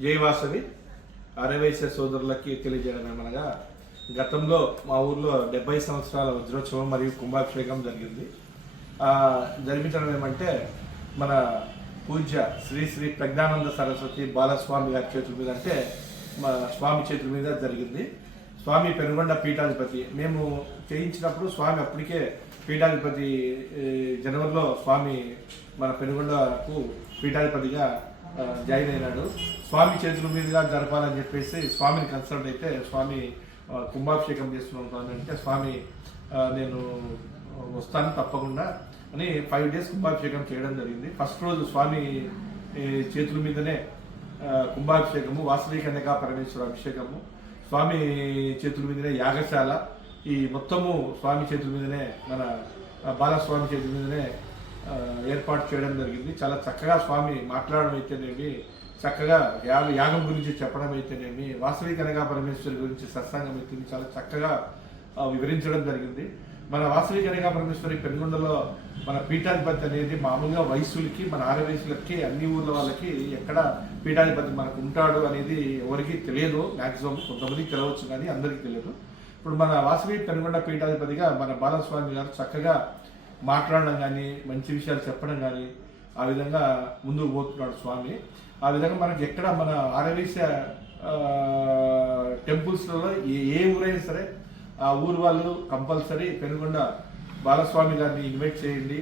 జయవాసవి ఆర్యవైశ్య సోదరులకి తెలియజేయడం ఏమనగా గతంలో మా ఊర్లో 70 సంవత్సరాల వజ్రోత్సవం మరియు కుంభాభిషేకం జరిగింది. జరిపించడం ఏమంటే మన పూజ్య శ్రీ శ్రీ ప్రజ్ఞానంద సరస్వతి బాలస్వామి గారి చేతుల మీద, అంటే మా స్వామి చేతుల మీద జరిగింది. స్వామి పెనుగొండ పీఠాధిపతి మేము చేయించినప్పుడు స్వామి అప్పటికే పీఠాధిపతి జనవరిలో స్వామి మన పెనుగొండకు పీఠాధిపతిగా జాయిన్ అయినాడు. స్వామి చేతుల మీదుగా జరపాలని చెప్పేసి స్వామిని కన్సల్ట్ అయితే స్వామి కుంభాభిషేకం చేస్తున్నాం స్వామి అంటే, స్వామి నేను వస్తాను తప్పకుండా అని 5 days కుంభాభిషేకం చేయడం జరిగింది. ఫస్ట్ రోజు స్వామి చేతుల మీదనే కుంభాభిషేకము, వాసవి కన్యకా పరమేశ్వర అభిషేకము, స్వామి చేతుల మీదనే యాగశాల, ఈ మొత్తము స్వామి చేతుల మీదనే మన బాలస్వామి చేతుల మీదనే ఏర్పాటు చేయడం జరిగింది. చాలా చక్కగా స్వామి మాట్లాడడం అయితేనేమి, చక్కగా యాగం గురించి చెప్పడం అయితేనేమి, వాసవి కన్యకా పరమేశ్వరి గురించి సత్సంగం అయితే చాలా చక్కగా వివరించడం జరిగింది. మన వాసవి కన్యకా పరమేశ్వరి పెనుగొండలో మన పీఠాధిపతి అనేది మామూలుగా వయసులకి, మన ఆర్యవయసులకి, అన్ని ఊర్ల వాళ్ళకి ఎక్కడ పీఠాధిపతి మనకు ఉంటాడు అనేది ఎవరికి తెలియదు. మ్యాక్సిమం కొంతమందికి తెలవచ్చు కానీ అందరికీ తెలియదు. ఇప్పుడు మన వాసవి పెనుగొండ పీఠాధిపతిగా మన బాలస్వామి గారు చక్కగా మాట్లాడడం కానీ, మంచి విషయాలు చెప్పడం కానీ, ఆ విధంగా ముందుకు పోతున్నాడు స్వామి. ఆ విధంగా మనకి ఎక్కడ మన ఆర్యవైశ్య టెంపుల్స్లలో ఏ ఊరైనా సరే ఆ ఊరు వాళ్ళు కంపల్సరీ పెనుగొండ బాలస్వామి గారిని ఇన్వైట్ చేయండి.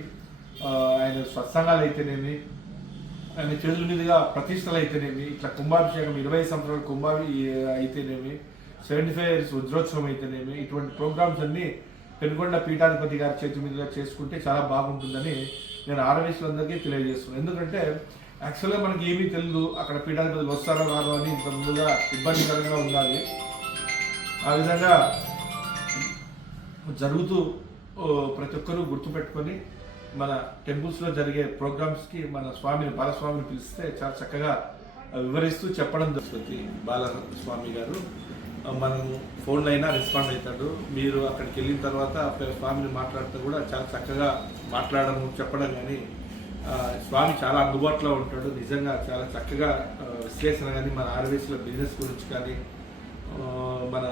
ఆయన సత్సంగాలు అయితేనేమి, ఆయన చేతుల మీదుగా ప్రతిష్టలు అయితేనేమి, ఇట్లా కుంభాభిషేకం 20 సంవత్సరాల అయితేనేమి, 75 years వజ్రోత్సవం అయితేనేమి, ఇటువంటి ప్రోగ్రామ్స్ అన్నీ పెనుగొండ పీఠాధిపతి గారి చేతి మీదుగా చేసుకుంటే చాలా బాగుంటుందని నేను ఆర్యవైశ్యులందరికీ తెలియజేస్తున్నాను. ఎందుకంటే యాక్చువల్గా మనకి ఏమీ తెలియదు, అక్కడ పీఠాధిపతులు వస్తారో రాదో అని ఇంత ముందుగా ఇబ్బందికరంగా ఉండాలి. ఆ విధంగా జరుగుతూ ప్రతి ఒక్కరూ గుర్తుపెట్టుకొని మన టెంపుల్స్లో జరిగే ప్రోగ్రామ్స్కి మన స్వామిని బాలస్వామిని పిలిస్తే చాలా చక్కగా వివరిస్తూ చెప్పడం జరుగుతుంది. బాలస్వామి గారు మనం ఫోన్లో అయినా రెస్పాండ్ అవుతాడు. మీరు అక్కడికి వెళ్ళిన తర్వాత స్వామిని మాట్లాడితే కూడా చాలా చక్కగా మాట్లాడడం చెప్పడం కానీ, స్వామి చాలా అందుబాటులో ఉంటాడు. నిజంగా చాలా చక్కగా విశ్లేషణ కానీ, మన ఆర్యవైశ్యుల బిజినెస్ గురించి కానీ, మన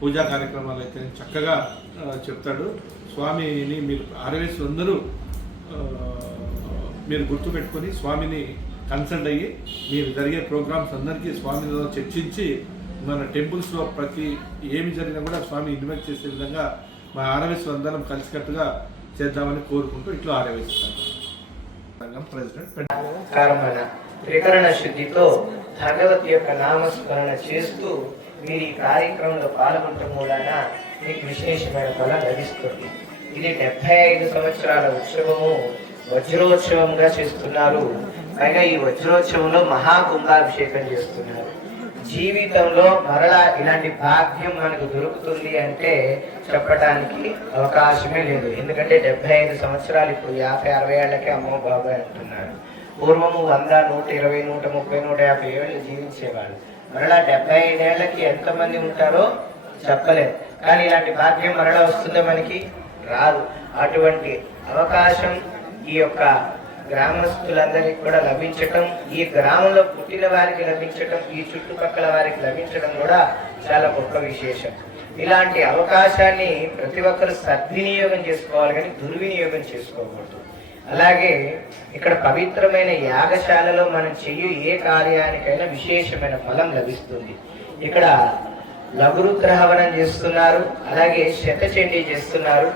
పూజా కార్యక్రమాలు అయితే చక్కగా చెప్తాడు. స్వామిని మీరు ఆర్యవైశ్యులు అందరూ మీరు గుర్తుపెట్టుకొని స్వామిని కన్సల్ట్ అయ్యి మీరు జరిగే ప్రోగ్రామ్స్ అందరికీ స్వామితో చర్చించి మన టెంపుల్స్లో ప్రతి ఏమి జరిగినా కూడా స్వామి ఇన్వైట్ చేసే విధంగా మా ఆర్యవైశ్యులు అందరం కలిసికట్టుగా చేద్దామని కోరుకుంటూ ఇట్లా ఆర్యవైశ్య సంఘం ప్రెసిడెంట్ త్రికరణ శుద్ధితో భగవతి యొక్క నామస్మరణ చేస్తూ మీరు ఈ కార్యక్రమంలో పాల్గొనడం మూలన మీకు విశేషమైన ఫలం లభిస్తుంది. ఇది 75 సంవత్సరాల ఉత్సవము వజ్రోత్సవంగా చేస్తున్నారు. పైగా ఈ వజ్రోత్సవంలో మహాకుంభాభిషేకం చేస్తున్నారు. జీవితంలో మరలా ఇలాంటి భాగ్యం మనకు దొరుకుతుంది అంటే చెప్పడానికి అవకాశమే లేదు. ఎందుకంటే 75 సంవత్సరాలు ఇప్పుడు 50-60 ఏళ్లకే అమ్మో బాబాయ్ అంటున్నారు. పూర్వము 100, 120, 130, 150 ఏళ్ళు జీవించేవాళ్ళు. మరలా 75 ఏళ్లకి ఎంతమంది ఉంటారో చెప్పలేదు. కానీ ఇలాంటి భాగ్యం మరలా వస్తుందో మనకి రాదు. అటువంటి అవకాశం ఈ యొక్క గ్రామస్తులందరికీ కూడా లభించటం, ఈ గ్రామంలో పుట్టిన వారికి లభించటం, ఈ చుట్టుపక్కల వారికి లభించడం కూడా చాలా గొప్ప విశేషం. ఇలాంటి అవకాశాన్ని ప్రతి ఒక్కరు సద్వినియోగం చేసుకోవాలి కానీ దుర్వినియోగం చేసుకోకూడదు. అలాగే ఇక్కడ పవిత్రమైన యాగశాలలో మనం చెయ్యి ఏ కార్యానికైనా విశేషమైన ఫలం లభిస్తుంది. ఇక్కడ లఘురుద్ర హవనం చేస్తున్నారు, అలాగే శతచండీ చేస్తున్నారు.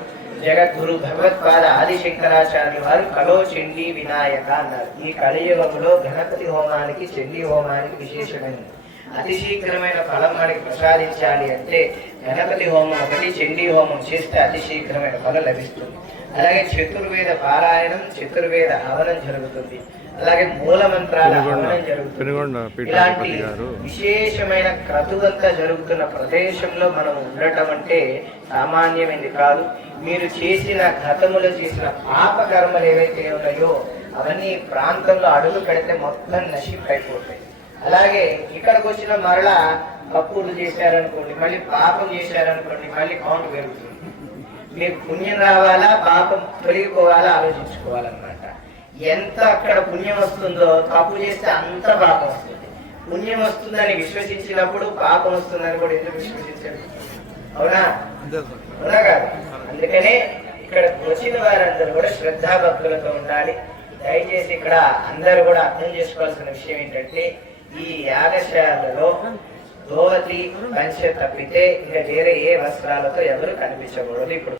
జగద్గురు భగవత్పాద ఆదిశంకరాచార్యులు వారు కలో చండీ వినాయక అన్నారు. ఈ కలియుగంలో గణపతి హోమానికి, చండీ హోమానికి విశేషమైనది. అతి శీఘ్రమైన ఫలం మనకి ప్రసాదించాలి అంటే గణపతి హోమం ఒకటి, చండీ హోమం చేస్తే అతి శీఘ్రమైన ఫలం లభిస్తుంది. అలాగే చతుర్వేద పారాయణం, చతుర్వేద హవనం జరుగుతుంది. అలాగే మూల మంత్రాల హవనం జరుగుతుంది. ఇలాంటి విశేషమైన క్రతువంతా జరుగుతున్న ప్రదేశంలో మనం ఉండటం అంటే సామాన్యమైనది కాదు. మీరు చేసిన గతములో చేసిన పాప కర్మలు ఏవైతే ఉన్నాయో అవన్నీ ప్రాంతంలో అడుగు పెడితే మొత్తం నశింపైపోతాయి. అలాగే ఇక్కడికి వచ్చిన మరలా తప్పులు చేశారనుకోండి, మళ్ళీ పాపం చేశారనుకోండి, మళ్ళీ కౌంట్ పెరుగుతుంది. మీకు పుణ్యం రావాలా, పాపం తొలగిపోవాలా ఆలోచించుకోవాలన్నమాట. ఎంత అక్కడ పుణ్యం వస్తుందో తప్పు చేస్తే అంత పాపం వస్తుంది. పుణ్యం వస్తుందని విశ్వసించినప్పుడు పాపం వస్తుందని కూడా ఎందుకు విశ్వసించండి? అవునా? అవునా కాదు? అందుకనే ఇక్కడ వచ్చిన వారందరూ కూడా శ్రద్ధాభక్తులతో ఉండాలి. దయచేసి ఇక్కడ అందరూ కూడా అర్థం చేసుకోవాల్సిన విషయం ఏంటంటే, ఈ యాగశాలలో ధోవతి పంచె తప్పితే ఇంకా వేరే ఏ వస్త్రాలతో ఎవరు కనిపించకూడదు. ఇప్పుడు